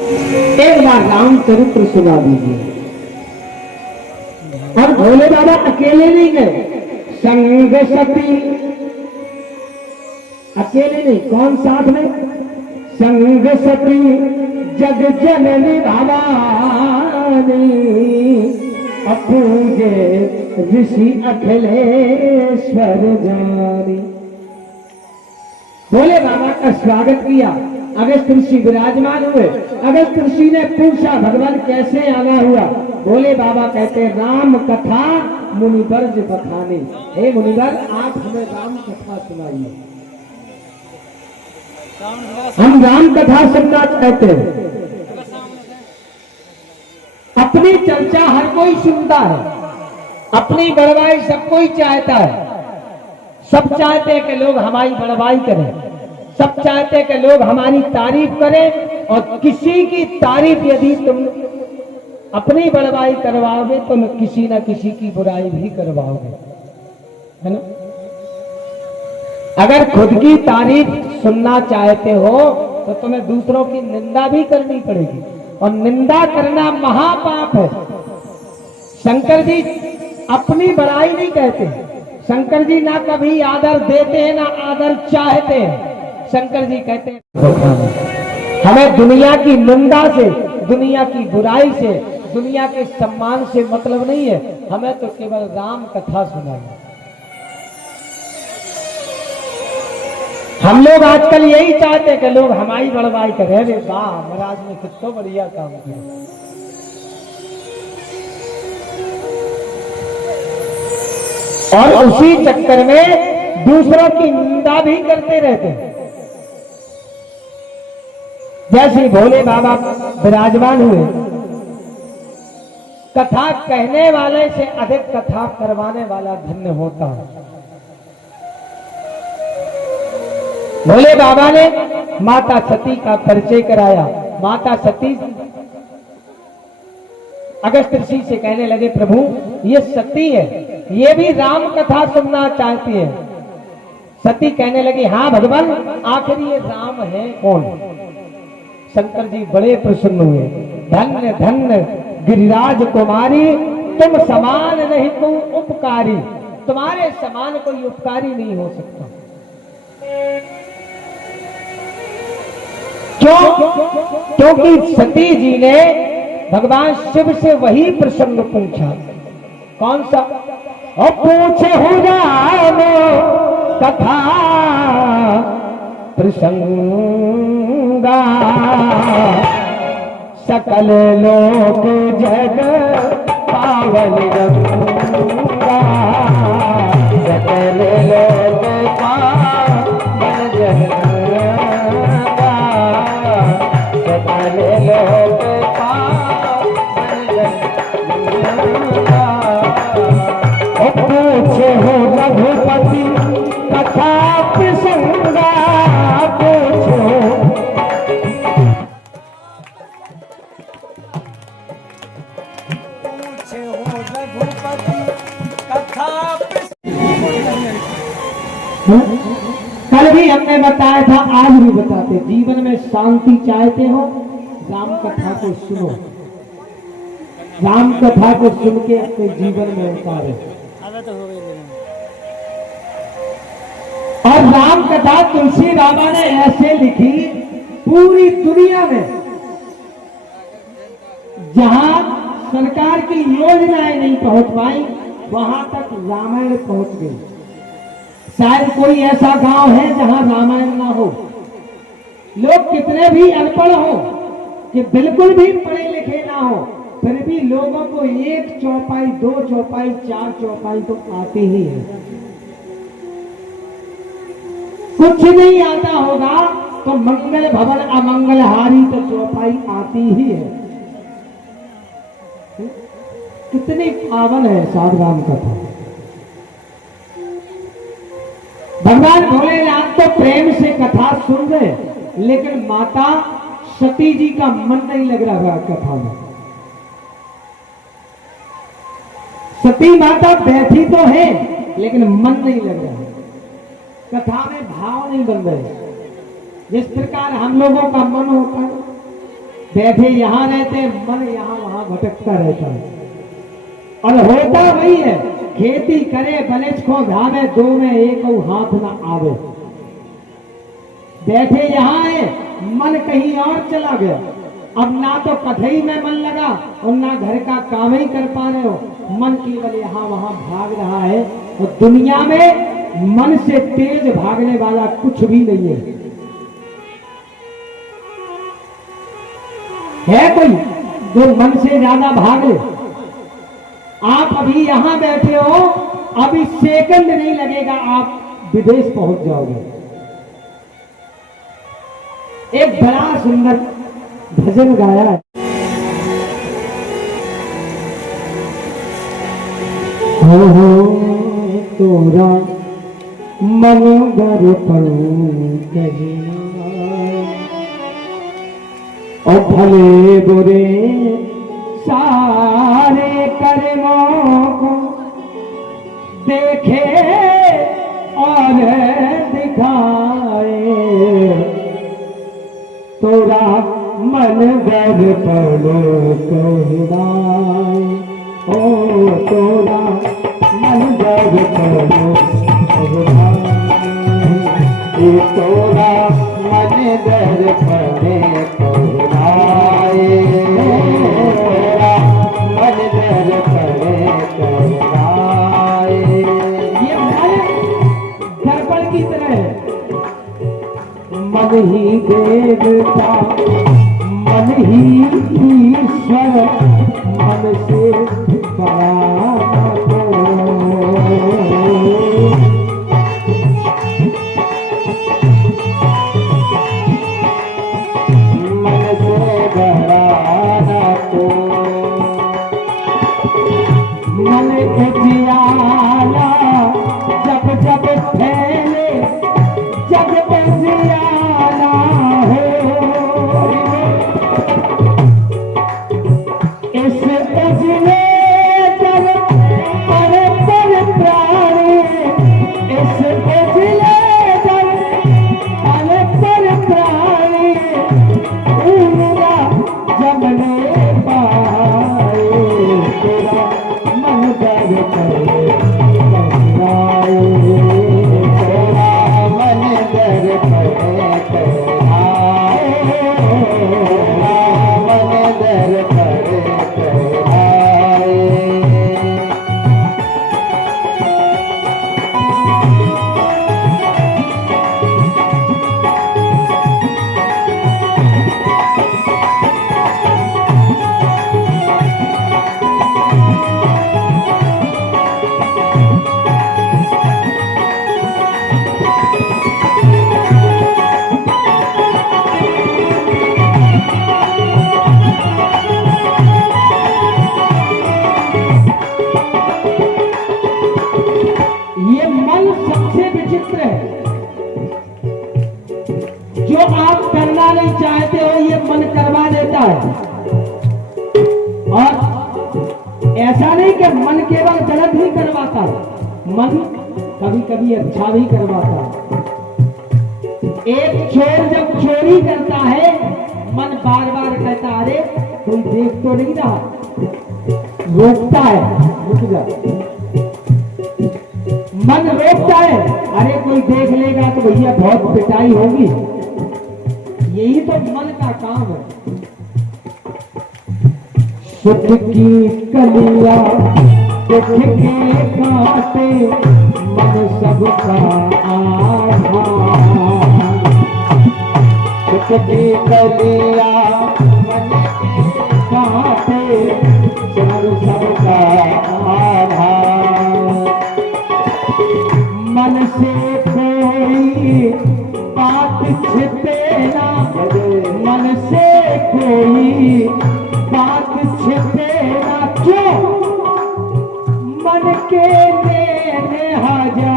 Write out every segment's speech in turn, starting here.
एक बार राम चरित्र सुना दीजिए। और भोले बाबा अकेले नहीं गए, संग सती अकेले नहीं, कौन साथ में? संग सती जग जननी भवानी, अपूजे ऋषि अखिलेश्वर जानी। भोले बाबा का स्वागत किया। अगस्त ऋषि विराजमान हुए। अगस्त ऋषि ने पूछा भगवान कैसे आना हुआ? भोले बाबा कहते राम कथा मुनिवर्ज बखाने। हे मुनिवर, आप हमें राम कथा सुनाइए, हम राम कथा सुनना चाहते हैं। अपनी चर्चा हर कोई सुनता है, अपनी बड़वाई सब कोई चाहता है। सब चाहते हैं कि लोग हमारी बड़वाई करें, सब चाहते हैं कि लोग हमारी तारीफ करें। और किसी की तारीफ यदि तुम अपनी बड़वाई करवाओगे तो किसी न किसी की बुराई भी करवाओगे, है ना? अगर खुद की तारीफ सुनना चाहते हो तो तुम्हें दूसरों की निंदा भी करनी पड़ेगी, और निंदा करना महापाप है। शंकर जी अपनी बड़ाई नहीं कहते। शंकर जी ना कभी आदर देते हैं ना आदर चाहते हैं। शंकर जी कहते हैं हमें दुनिया की निंदा से, दुनिया की बुराई से, दुनिया के सम्मान से मतलब नहीं है, हमें तो केवल राम कथा सुनाइए। हम लोग आजकल यही चाहते हैं कि लोग हमारी बड़वाई करें। अरे वाह, महाराज ने कितना बढ़िया काम किया। और उसी चक्कर में दूसरों की निंदा भी करते रहते हैं। जैसे भोले बाबा विराजमान हुए, कथा कहने वाले से अधिक कथा करवाने वाला धन्य होता है। भोले बाबा ने माता सती का परिचय कराया। माता सती अगस्त ऋषि से कहने लगे प्रभु ये सती है, ये भी राम कथा सुनना चाहती है। सती कहने लगी हाँ भगवान, आखिर ये राम है कौन? शंकर जी बड़े प्रसन्न हुए। धन्य धन्य गिरिराज कुमारी, तुम समान नहीं तुम उपकारी, तुम्हारे समान कोई उपकारी नहीं हो सकता। क्यों? क्योंकि सती जी ने भगवान शिव से वही प्रसंग पूछा। कौन सा? और पूछे हो राम कथा प्रसंगा, सकल लोक जग पावन गंगा, सकल लोक पावन गंगा, सकल लोक पूछे हो रघुपति कथा प्रसंगा, पूछो हो रघुपति कथा। कल भी हमने बताया था, आज भी बताते, जीवन में शांति चाहते हो राम कथा को सुनो, राम कथा को सुन के अपने जीवन में उतारे। और राम कथा तुलसी रामा ने ऐसे लिखी, पूरी दुनिया में जहां सरकार की योजनाएं नहीं पहुंच पाई वहां तक रामायण पहुंच गई। शायद कोई ऐसा गांव है जहां रामायण ना हो। लोग कितने भी अनपढ़ हो, कि बिल्कुल भी पढ़े लिखे ना हो, फिर भी लोगों को एक चौपाई, दो चौपाई, चार चौपाई तो आती ही है। कुछ नहीं आता होगा तो मंगल भवन अमंगलहारी तो चौपाई आती ही है। कितनी पावन है साधुराम कथा। भगवान भोलेनाथ तो प्रेम से कथा सुन रहे, लेकिन माता सती जी का मन नहीं लग रहा कथा में। सती माता बैठी तो है लेकिन मन नहीं लग रहा, कथा में भाव नहीं बन रहे। जिस प्रकार हम लोगों का मन होता है बैठे यहाँ रहते, मन यहाँ वहां भटकता रहता है। और होता वही है, खेती करे बनिज को घावे, दो में एक हाथ ना आवे। बैठे यहाँ है, मन कहीं और चला गया। अब ना तो कथई में मन लगा और ना घर का काम ही कर पा रहे हो, मन केवल यहाँ वहां भाग रहा है। और दुनिया में मन से तेज भागने वाला कुछ भी नहीं है कोई जो मन से ज्यादा भाग ले? आप अभी यहां बैठे हो, अभी सेकंड नहीं लगेगा आप विदेश पहुंच जाओगे। एक बड़ा सुंदर भजन गाया है। हो तोरा मन दर्पण कहिना, और भले बुरे सारे कर्मों को देखे और दिखाए, तोरा मन दर्पण कहलाए। ओ तोरा मन दर्पण कहलाए, तोरा मन दर्पण कहलाए, तोरा मन दर्पण कहलाए। ये दर्पण की तरह है। मन ही देवता, मन ही ईश्वर, मन से बड़ा मन से बड़ा न को। मन उजियाला जब जब फैले, जग उजियाला हो, इस उजले पर प्राणी, इस उजले पर प्राणी, ऊर्जा जब ले पाए, तेरा मन दर्पण कहलाए, तेरा मन दर्पण कहलाए, मन दर्पण कहलाए। ये मन सबसे विचित्र है। जो आप करना नहीं चाहते हो, ये मन करवा देता है। और ऐसा नहीं कि मन केवल गलत ही करवाता है, मन कभी कभी अच्छा भी करवाता है। एक चोर जब चोरी करता है, मन बार बार कहता, अरे कोई देख तो नहीं रहा, रोकता है, रुक जा। मन रोकता है, अरे कोई देख लेगा तो भैया बहुत पिटाई होगी। यही तो मन का काम है। सुख की कलिया दुख के काटे, मन सबका आधा। सुख की कलिया मन के काटे, मन सबका आधा। मन से कोई बात छिपे ना, मन से कोई बात छिपे ना, क्यों मन के लेने हजार।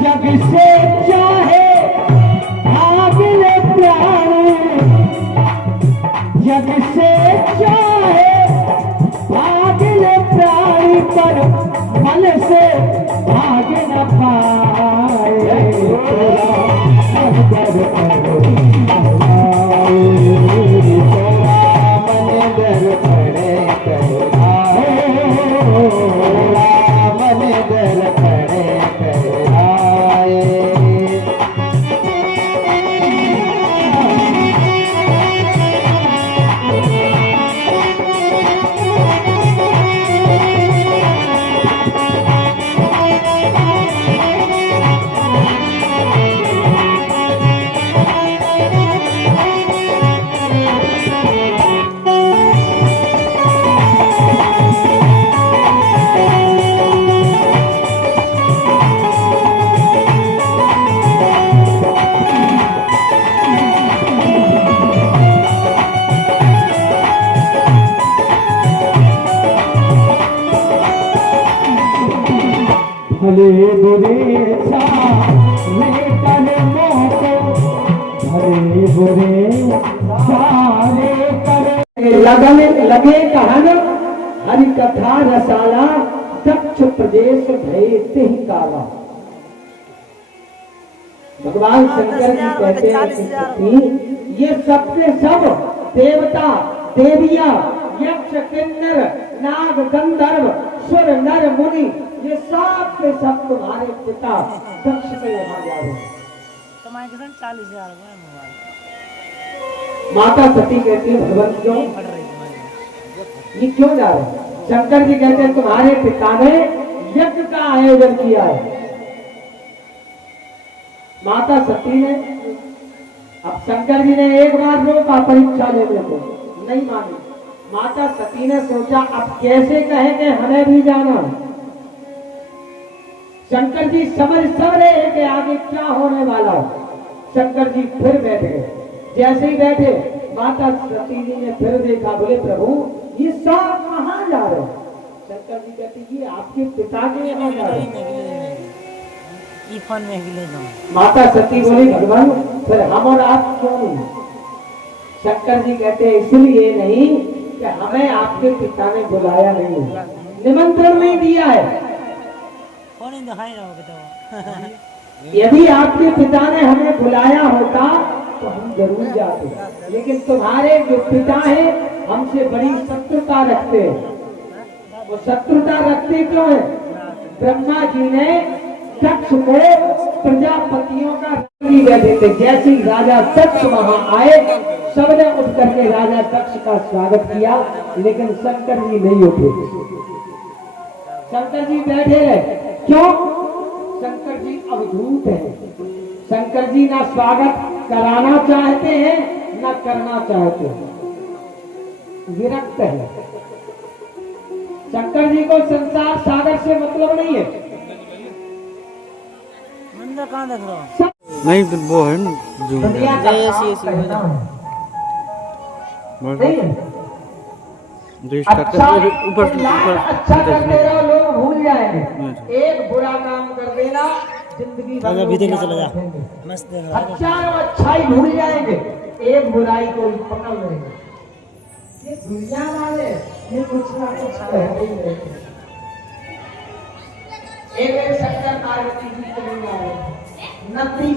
जग से चाहे भाग ले प्राण, जग से चाहे भाग ले प्राणी, पर मन से भाग न पाए। भले बुरे सारे कर्मों को भले बुरे सारे लगन लगे कहन हरि कथा रसाला दक्ष प्रदेश भयते ही काला। भगवान शंकर जी कहते हैं ये सबके सब देवता देविया यक्ष किन्नर नाग गंधर्व सुर नर मुनि ये सब के सब तुम्हारे पिता दक्ष के यहाँ जा रहे हैं। 40,000 माता सती कहती है भगवान क्यों ये क्यों जा रहे हैं? शंकर जी कहते हैं तुम्हारे पिता ने यज्ञ का आयोजन किया है। माता सती ने अब शंकर जी ने एक बार रोका परीक्षा लेने को नहीं मानी। माता सती ने सोचा अब कैसे कहेंगे हमें भी जाना। शंकर जी समझ सब रहे हैं कि आगे क्या होने वाला है। शंकर जी फिर बैठ गए। जैसे ही बैठे माता सती जी ने फिर देखा, बोले प्रभु ये सब कहाँ जा रहे हैं? शंकर जी कहते ये आपके पिता के यहाँ जा रहे हैं। माता सती बोली भगवान फिर हम और आप क्यों नहीं? शंकर जी कहते इसलिए नहीं कि हमें आपके पिता ने बुलाया नहीं, निमंत्रण नहीं दिया है। यदि आपके पिता ने हमें बुलाया होता तो हम जरूर जाते, लेकिन तुम्हारे जो पिता हैं हमसे बड़ी शत्रुता रखते हैं। वो शत्रुता रखते क्यों है? ब्रह्मा जी ने दक्ष को प्रजापतियों का रानी बैठे थे। जैसे ही राजा दक्ष वहां आए सबने उठ करके राजा दक्ष का स्वागत किया, लेकिन शंकर जी नहीं उठे। शंकर जी बैठे रहे। क्यों? शंकर जी अवधूत है। शंकर जी ना स्वागत कराना चाहते हैं ना करना चाहते हैं, विरक्त है। शंकर जी को संसार सागर से मतलब नहीं है। मंदिर कहाँ देख रहा हूँ? नहीं तो वो है ना जो अच्छा करते रहो लोग भूल जाएंगे। एक बुरा काम कर देना जिंदगी भर अभी देख चला जा मस्त अच्छा और अच्छाई भूल जाएंगे, एक बुराई को पकड़ लेंगे। ये दुनिया वाले ये कुछ ना कुछ कहते ही रहते हैं। एक शंकर पार्वती जी को मिल रहा है नदी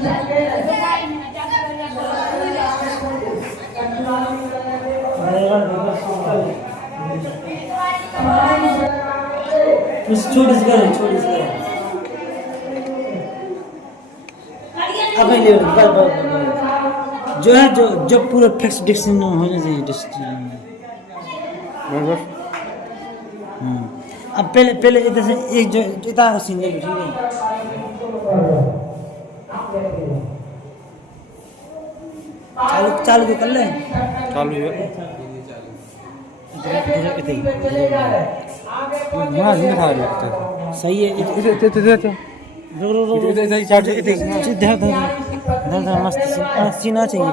जो है जो पूरा फिक्स डिक्शन होना चाहिए। अब पहले इधर से एक जो इतना सीन ले ठीक है। चालू तो कर ले चालू है सही है। मस्त सीना चाहिए।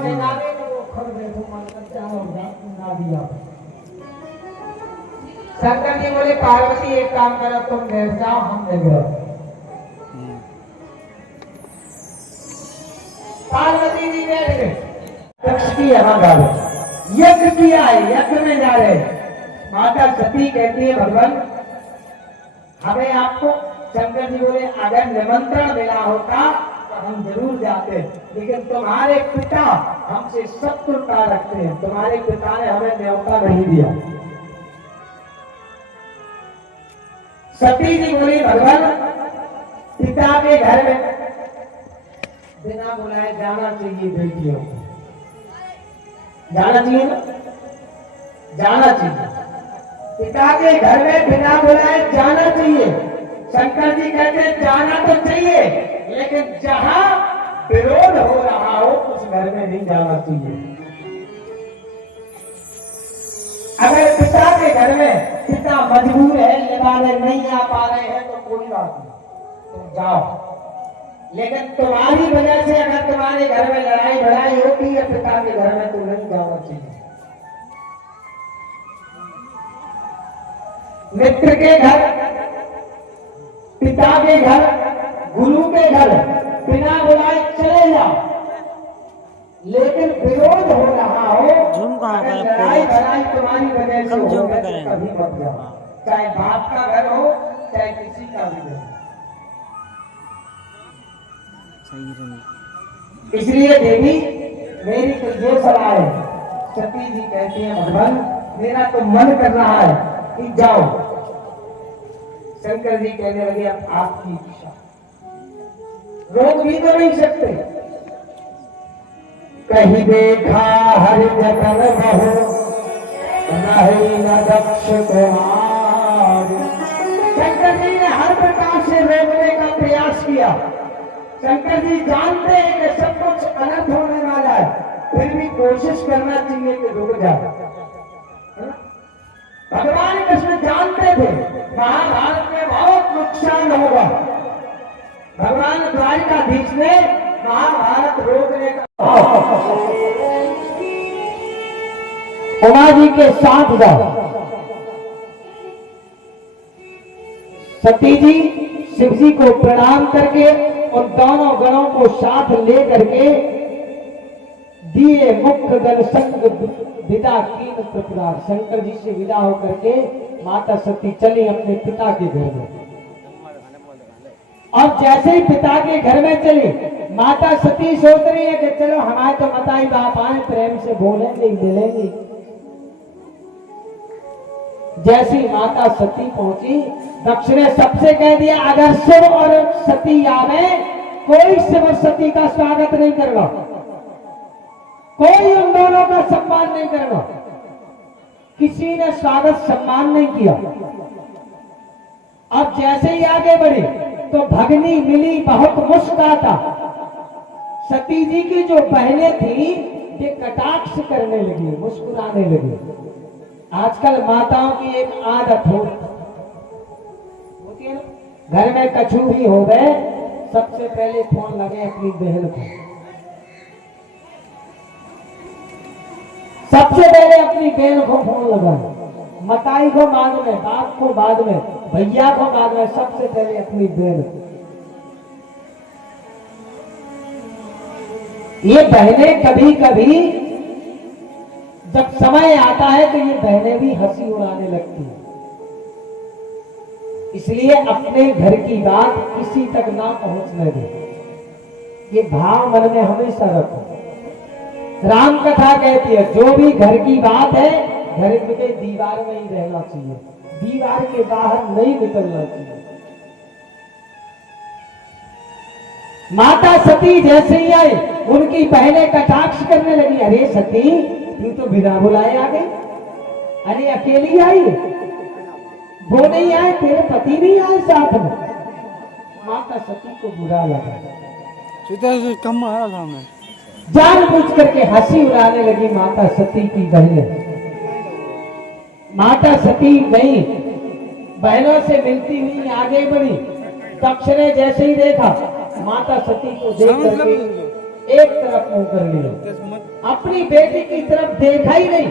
शंकर जी बोले पार्वती एक काम करो तुम बैठ जाओ हम देख। पार्वती जी बैठ गए। दक्ष की यहाँ जा रहे यज्ञ किया है, यज्ञ में जा रहे। माता सती कहती है भगवान हमें आपको, शंकर जी बोले अगर निमंत्रण मिला होता तो हम जरूर जाते, लेकिन तुम्हारे पिता हमसे शत्रुता रखते हैं। तुम्हारे पिता ने हमें न्योता नहीं दिया। सती जी बोली भगवान पिता के घर में बिना बुलाए जाना चाहिए। बेटियों को जाना चाहिए ना, जाना चाहिए। पिता के घर में बिना बुलाए जाना चाहिए। शंकर जी कहते हैं जाना तो चाहिए, लेकिन जहां विरोध हो रहा हो उस घर में नहीं जाना चाहिए। अगर पिता के घर में पिता मजबूर है, निभाने नहीं आ पा रहे हैं तो कोई बात नहीं, तुम जाओ। लेकिन तुम्हारी वजह से अगर तुम्हारे घर में लड़ाई भड़ाई होती है पिता के घर में तो नहीं जाना चाहिए। मित्र के घर पिता के घर, गुरु के घर बिना बुलाए चले जाओ, लेकिन विरोध हो रहा हो, जूम कहाँ अगर पर लड़ाई लड़ाई तुम्हारी वजह से कम हो जूम गए पे तो करें। कभी मत जाओ, चाहे बाप का घर हो चाहे किसी का भी घर हो। सही रहने। इसलिए देवी मेरी तो ये सलाह है, सती जी कहती हैं भगवान मेरा तो मन कर रहा है कि जाओ। शंकर जी कहने लगे अब आपकी इच्छा, रोक भी तो नहीं सकते। कहीं देखा हर जतन बहु रहे न दक्ष कुमार। शंकर जी ने हर प्रकार से रोकने का प्रयास किया। शंकर जी जानते हैं कि सब कुछ अनर्थ होने वाला है, फिर भी कोशिश करना चाहिए कि रुक जाए। भगवान कृष्ण जानते थे महाभारत में बहुत नुकसान होगा। भगवान द्वारिकाधीश ने महाभारत रोकने का उमा जी के साथ जाओ। सती जी शिव जी को प्रणाम करके और दोनों गणों को साथ ले करके दिए मुख्य गण संग विदा कीन प्रकार शंकर जी से विदा होकर के माता सती चली अपने पिता के घर में। अब जैसे ही पिता के घर में चली, माता सती सोच रही है कि चलो हमारे तो मताई बाप आए, प्रेम से बोलेंगे मिलेंगे। जैसी माता सती पहुंची, दक्ष ने सबसे कह दिया अगर शिव और सती आवे कोई शिव और सती का स्वागत नहीं करना, कोई उन दोनों का सम्मान नहीं करना। किसी ने स्वागत सम्मान नहीं किया। अब जैसे ही आगे बढ़ी तो भगनी मिली बहुत मुस्कुराता। सती जी की जो बहनें थी ये कटाक्ष करने लगी, मुस्कुराने लगी। आजकल माताओं की एक आदत होती है ना, घर में कछु भी हो गए सबसे पहले फोन लगे अपनी बहन को, सबसे पहले अपनी बहन को फोन लगाए, मताई को बाद में, बाप को बाद में, भैया को बाद में, सबसे पहले अपनी बहन। ये बहनें कभी कभी जब समय आता है तो ये बहनें भी हंसी उड़ाने लगती हैं। इसलिए अपने घर की बात किसी तक ना पहुंचने दे, ये भाव मन में हमेशा रखो। राम कथा कहती है जो भी घर की बात है घर के दीवार में ही रहना चाहिए, दीवार के बाहर नहीं निकलना चाहिए। माता सती जैसे ही आई उनकी बहनें कटाक्ष करने लगी, अरे सती तू तो बिना बुलाए आ गई, अरे अकेली आई, वो नहीं आए, तेरे पति नहीं आए साथ में। माता सती को बुरा लगा, सीधा से कम आ रहा था मैं। जानबूझ करके हंसी उड़ाने लगी माता सती की बहनें। माता सती गई, बहनों से मिलती हुई आगे बढ़ी। दक्ष ने जैसे ही देखा माता सती को देख करके एक तरफ मुंह कर लिया, अपनी बेटी की तरफ देखा ही नहीं।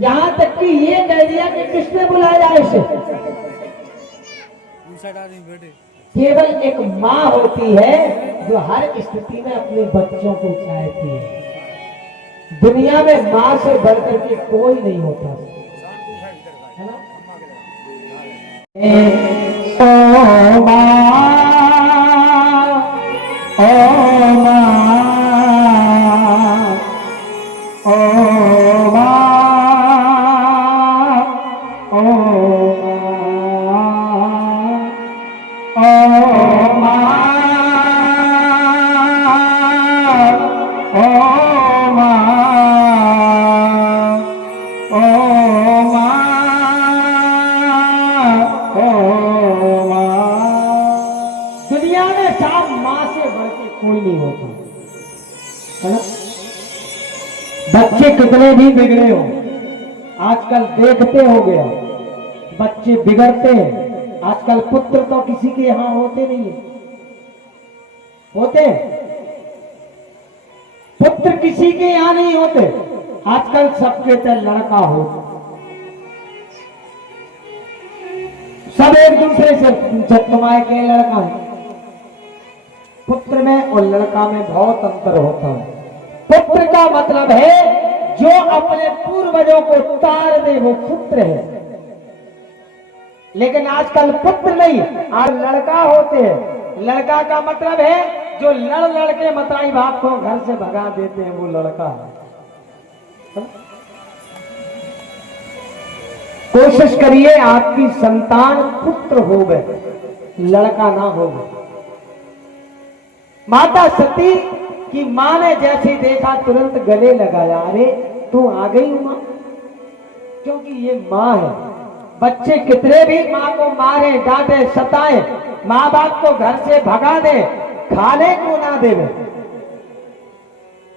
यहाँ तक कि ये कह दिया कि किसने बुलाया इसे। केवल एक माँ होती है जो हर स्थिति में अपने बच्चों को चाहती है। दुनिया में माँ से बढ़कर के कोई नहीं होता, है ना? ओ माँ, ओ माँ, ओ माँ, दुनिया में साफ माँ से बढ़ के कोई नहीं होता, है ना? बच्चे कितने भी बिगड़े हो, आजकल देखते हो गया बच्चे बिगड़ते हैं। आजकल पुत्र तो किसी के यहाँ होते नहीं है, होते पुत्र किसी के यहाँ नहीं होते। आजकल सबके तो लड़का हो, सब एक दूसरे से पूछे तुम्हारे के लड़का है। पुत्र में और लड़का में बहुत अंतर होता है। पुत्र का मतलब है जो अपने पूर्वजों को तार दे, वो पुत्र है। लेकिन आजकल पुत्र नहीं, आज लड़का होते हैं। लड़का का मतलब है जो लड़ लड़के मताई बाप को घर से भगा देते हैं, वो लड़का है। कोशिश करिए आपकी संतान पुत्र हो गए, लड़का ना हो गए। माता सती की मां ने जैसे देखा तुरंत गले लगाया, अरे तू आ गई मां, क्योंकि ये मां है। बच्चे कितने भी मां को मारे, डांटे, सताए, मां बाप को घर से भगा दे, खाने को ना दे,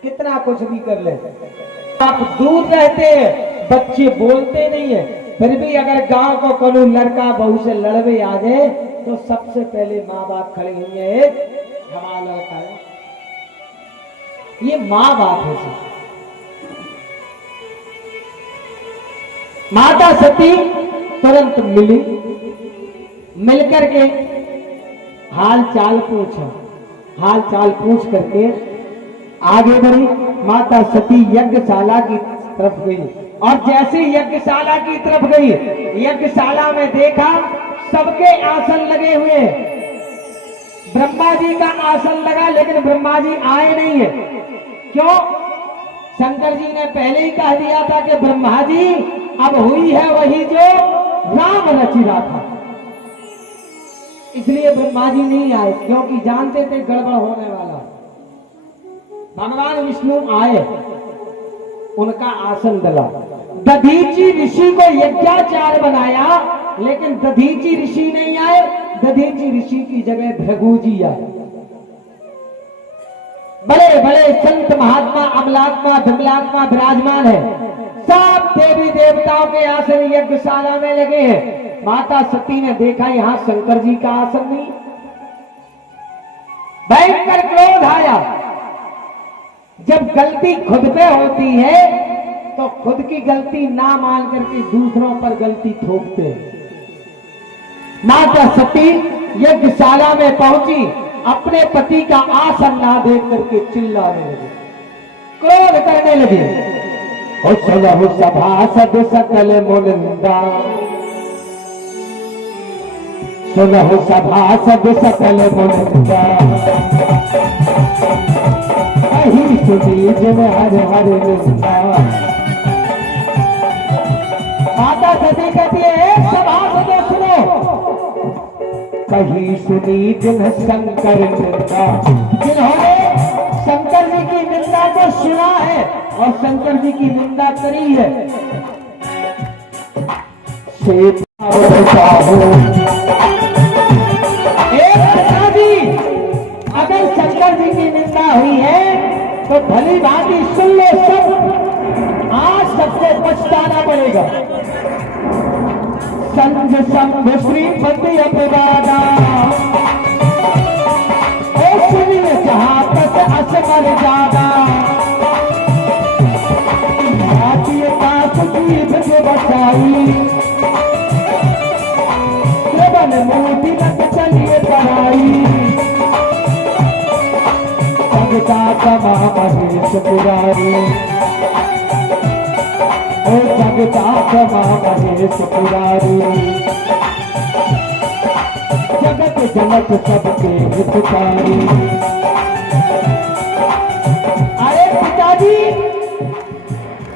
कितना कुछ भी कर ले, आप दूर रहते हैं, बच्चे बोलते नहीं है, फिर भी अगर गांव को कोनो लड़का बहू से लड़वे आ जाए तो सबसे पहले माँ बाप खड़े होंगे, हमारा लड़का है। ये माँ बाप है। माता सती तुरंत मिली, मिलकर के हाल चाल पूछा, हाल चाल पूछ करके आगे बढ़ी। माता सती यज्ञशाला की तरफ गई और जैसे यज्ञशाला की तरफ गई, यज्ञशाला में देखा सबके आसन लगे हुए। ब्रह्मा जी का आसन लगा, लेकिन ब्रह्मा जी आए नहीं है। क्यों? शंकर जी ने पहले ही कह दिया था कि ब्रह्मा जी अब हुई है वही जो राम रच रहा था, इसलिए ब्रह्मा जी नहीं आए, क्योंकि जानते थे गड़बड़ होने वाला। भगवान विष्णु आए, उनका आसन डला। दधीची ऋषि को यज्ञाचार्य बनाया, लेकिन दधीची ऋषि नहीं आए, दधीची ऋषि की जगह भृगु जी आए। बड़े बड़े संत महात्मा अमलात्मा विमलात्मा विराजमान है, सब देवी देवताओं के आसन यज्ञशाला में लगे हैं। माता सती ने देखा यहां शंकर जी का आसन नहीं, भयंकर क्रोध आया। जब गलती खुद पे होती है तो खुद की गलती ना मान करके दूसरों पर गलती थोपते हैं। माता सती यज्ञशाला में पहुंची, अपने पति का आसन ना देख करके चिल्लाने लगे, क्रोध करने लगे। सुनहु सभासद सकल मुनिंदा, सुनहु सभासद सकल मुनिंदा, कहीं सुनी जन हर हर निंदा। माता सती कहती है सभासदों सुनो, कहीं सुनी जिन शंकर निंदा, जिन्होंने शंकर जी की निंदा को सुना है और शंकर जी की निंदा करी है। अगर शंकर जी की निंदा हुई है तो भली भांति सुन लो सब, आज सबको पछताना पड़ेगा। संज संभ श्रीपति अपवादा, सुनिए जहापत असमर जादा, भारतीयता सुजीव जो बचाई, श्रवण मोदी लग चलिए पढ़ाई, जगता कमा महेश पुरारी, ओ जगता कमा महेश पुरारी, जगत जनक सबके हितकारी। अरे पिताजी,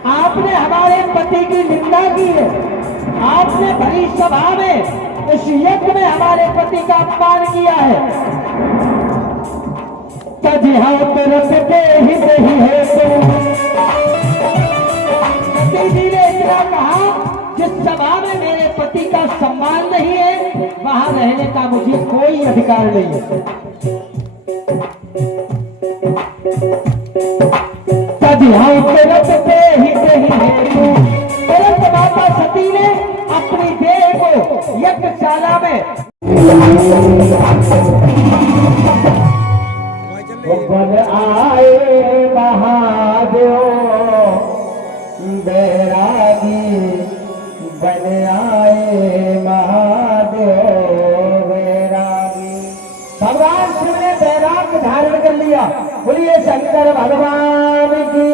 आपने हमारे पति की निंदा की है, आपने भरी सभा में इस यज्ञ में हमारे पति का अपमान किया है। तुरंत के हित ही है जी ने इतना कहा, जिस सभा में मेरे पति का सम्मान नहीं है वहां रहने का मुझे कोई अधिकार नहीं है। तुरंत माता सती ने अपनी देह को यज्ञशाला में बन आए महादेव बैरागी, बन आए महादेव बोलिए शंकर भगवान की।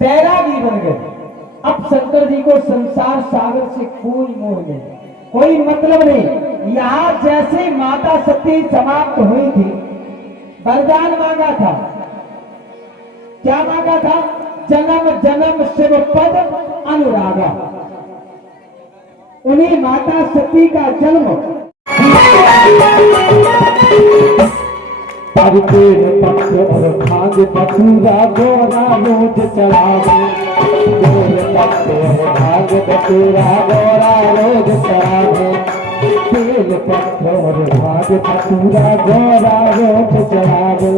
बैरागी बन गए। अब शंकर जी को संसार सागर से कोई मोह नहीं, कोई मतलब नहीं। यहाँ जैसे माता सती समाप्त हुई थी, वरदान मांगा था। क्या मांगा था? जन्म जन्म शिव पद अनुरागा। उन्हीं माता सती का जन्म पर पेड़ पक्ष और भाग बटूरा गोरा रोज चढ़ावे। पेड़ पक्ष और भाग बटूरा गोरा रोज चढ़ावे। पेड़ पक्ष और भाग बटूरा गोरा रोज चढ़ावे।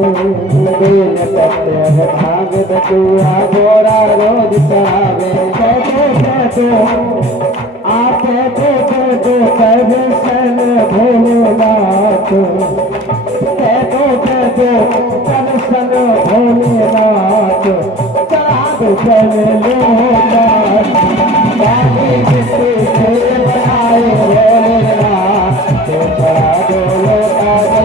पेड़ पक्ष और भाग बटूरा गोरा रोज चढ़ावे। आते दो कहे सन भोलेनाथ। सन भोलेनाथ चढ़ा दो चले लोनाथ। बाली मिट्टी से बनाए भोलेनाथ चढ़ा दो लोनाथ।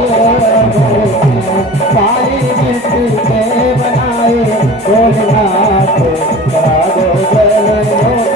बाली मिट्टी से बनाए भोलेनाथ चढ़ा दो चले लोनाथ।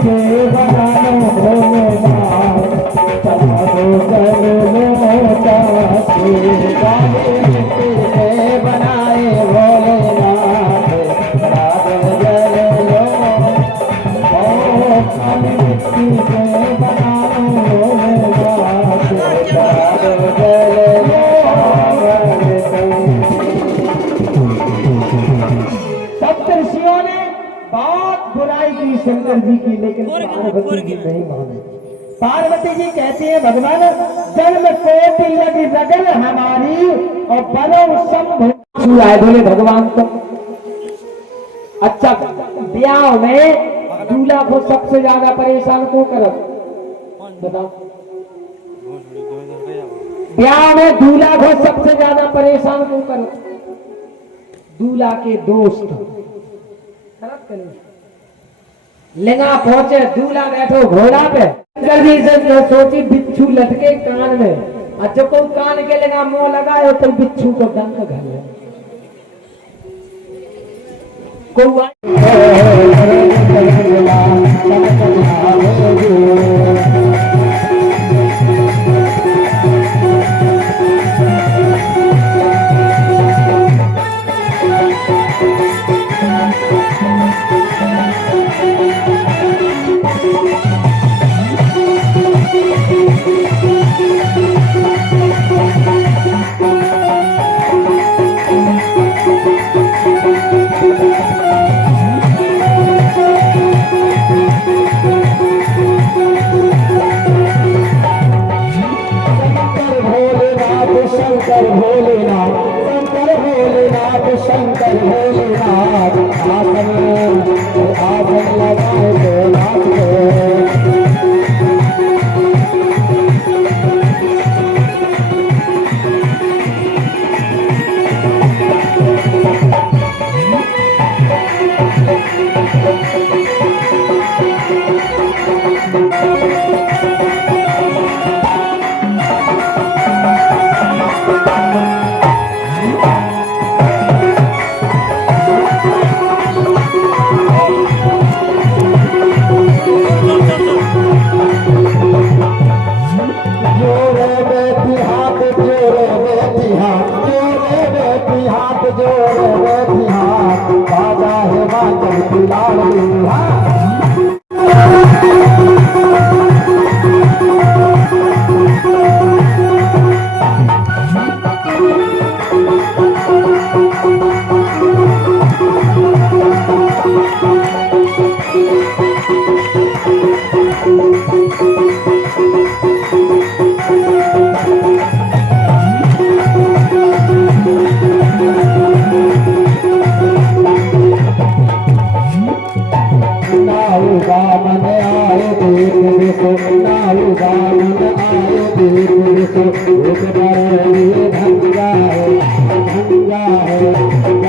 से बनानो भोलेनाथ चढ़ा दो चलो लोटास। काली मिट्टी से बनाए भोलेनाथ चढ़ा दो चलो लोटास। काली मिट्टी से बनानो भोलेनाथ चढ़ा दो चलो लोटास। सप्तर्षियों ने बहुत बुराई की शंकर जी की, लेकिन पार्वती जी नहीं माने। पार्वती जी कहती है भगवान जन्म कोटि लगी रगल हमारी और बलो संभव बोले भगवान को। अच्छा ब्याह में दूल्हा को सबसे ज्यादा परेशान क्यों करो बताओ? ब्याह में दूल्हा को सबसे ज्यादा परेशान क्यों करो? दूल्हा के दोस्त लिंगा पहुंचे, दूल्हा बैठो घोड़ा पे। जल्दी से सोची बिच्छू लटके कान में, और जब कोई कान के लिंगा मुंह लगाए तो बिच्छू को डंक घर कौआ शंकर भोलेनाथ, शंकर भोलेनाथ, शंकर भोलेनाथ। आसन लगाए भोलेनाथ को। तो एक बार ये धंगा है